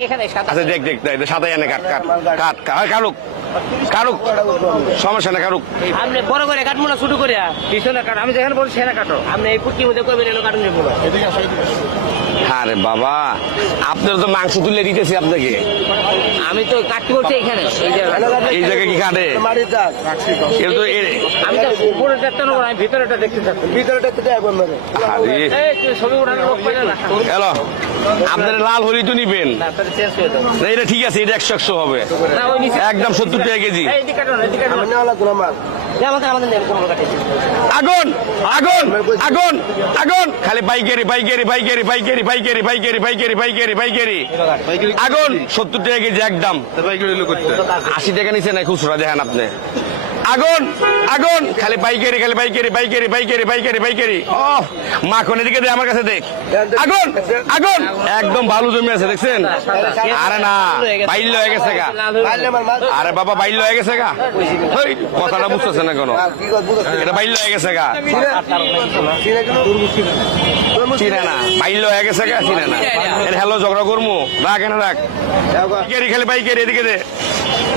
আচ্ছা দেখ দেখ দেখ, সাদা এনে কাট কাট কাট কাটুক কাটুক, সমস্যা না কাটুক। আপনি বড় করে কাটবো না ছোট করে পিছনে কাটো, আমি যেখানে বলছি সেখানে কাটো। আপনি এই পুটকির মধ্যে করবেন এলো কাটুন যাবো না। আরে বাবা, আপনার তো মাংস তুলে দিতেছি আপনাকে। আমি তো কাটতে বলছি এখানে এই জায়গায় কি কাটে? এটা তো আমি তো উপরেটা তো নেবো না, আমি ভিতরেটা দেখতে চাচ্ছি। আরে এই তুই ছবি উঠানোর লোক পাইলে না। হ্যালো, আপনার লাল হলি তো নিবেন না, তাহলে চেঞ্জ করে দাও। না? এটা ঠিক আছে, এটা 100 হবে না, ওই নিচে একদম 70 টাকা কেজি। এই এদিকে কাটো না, এদিকে কাটো না। আমাদের নেই কোনো কাটে। আগুন আগুন আগুন আগুন, খালি পাইকারি পাইকারি পাইকারি পাইকারি পাইকারি পাইকারি পাইকারি পাইকারি পাইকারি আগুন 70 টাকা কেজি একদম। 80 টাকা নিচে নাই খুচরা, দেখেন আপনি। আগুন আগুন, খালি পাইকারি খালি পাইকারি পাইকারি পাইকারি পাইকারি পাইকারি। ও মাখন এদিকে দে, আমার কাছে দেখ। আগুন আগুন, একদম ভালো জমি আছে দেখছেন? আরে না, বাইল হয়ে গেছে গা। আরে বাবা, বাইল হয়ে গেছে গা। হেই, কথাটা বুঝতেছে না কেন? এটা বাইল হয়ে গেছে গা, চিনে না। বাইল হয়ে গেছে গা, চিনে না। এর হ্যালো ঝগড়া করবো, রাখ এনে রাখ। পাইকারি খালি পাইকারি, এদিকে দে।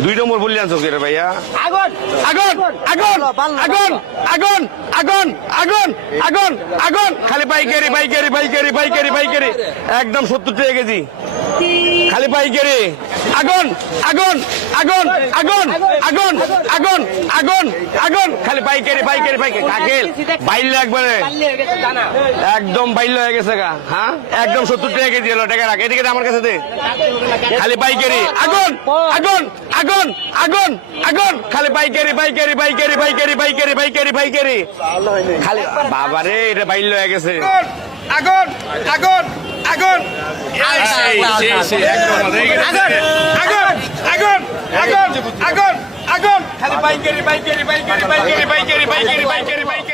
2 নম্বর বললি আনছো কি রে ভাইয়া? আগুন আগুন আগুন আগুন আগুন আগুন আগুন আগুন আগুন, খালি পাইকারি পাইকারি পাইকারি পাইকারি পাইকারি একদম 70 টাকা কেজি, খালি পাইকারি। আগুন আগুন আগুন আগুন আগুন আগুন আগুন আগুন, খালি পাইকারি পাইকারি পাইকারি। কাকেল বাইল একবারে একদম বাইল হয়ে গেছে গা। হ্যাঁ, একদম 70 টাকা কেজি হলো। টাকা রাখ, এদিকে দে, আমার কাছে দে। খালি পাইকারি। আগুন আগুন আগুন আগুন আগুন, খালি পাইকারি পাইকারি পাইকারি পাইকারি পাইকারি পাইকারি পাইকারি খালি। বাবারে, এটা বাইল হয়ে গেছে। আগুন আগুন আগুন আগুন আগুন আগুন আগুন আগুন, খালি পাইকারি পাইকারি পাইকারি পাইকারি পাইকারি পাইকারি পাইকারি পাইকারি।